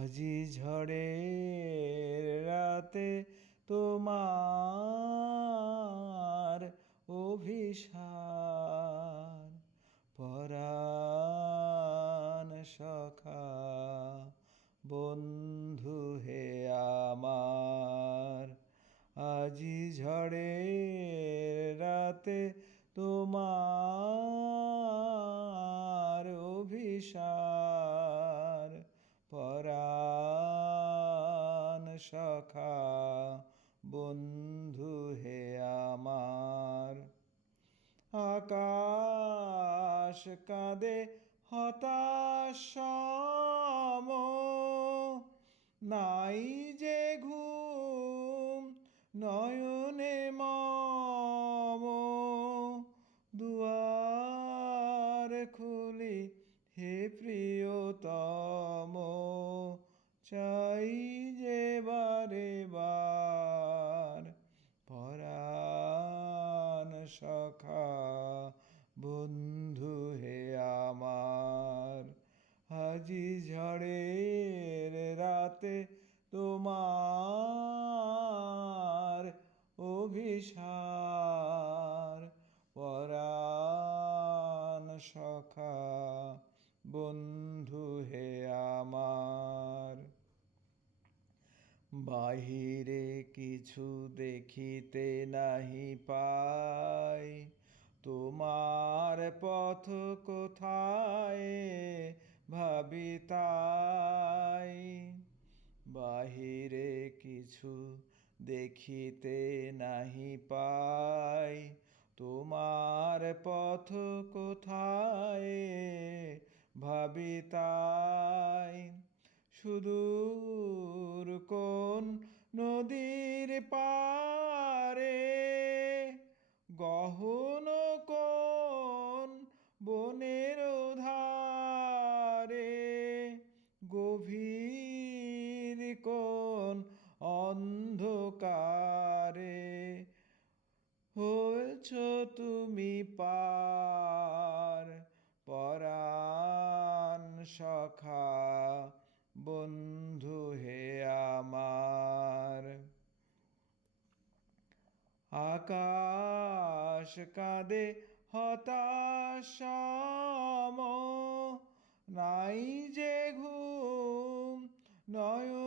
আজি ঝড়ের রাতে তোমার অভিসার পরাণ সখা, বন্ধু হে আমার। আজি ঝড়ের রাতে তোমার অভিসার সখা বন্ধু হে আমার, আকাশ কাঁদে হতাশম নাই যে ঘুম, নয়নে মম। দুয়ার খুলি হে প্রিয়তম চাই সখা বন্ধু হে আমার হাজি ঝড়ের রাতে তোমার অভিসার কিছু দেখিতে নাহি পাই। তোমার পথ কোথায় ভাবি তাই বাহিরে কিছু দেখিতে নাহি পাই। তোমার পথ কোথায় ভাবি তাই সুদূর কোন নদীর পারে গহন কোন বনের ধারে? গভীর কোন অন্ধকারে? হয়েছ তুমি পার, পরাণ সখা। বন্ধু হে আমার। আকাশ কাঁদে হতাশাম নাই যে ঘুম নয়নে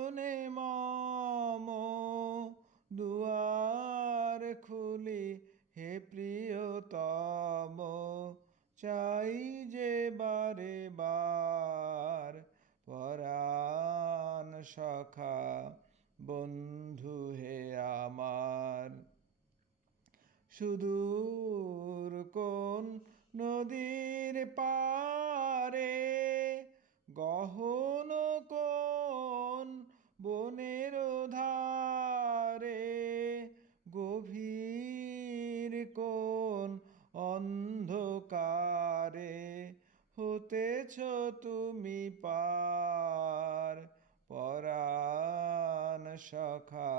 সখা বন্ধু হে আমার, সুদূর কোন নদীর পারে গহন কোন বনের ধারে গভীর কোন অন্ধকারে হতেছ তুমি পার পরাণ সখা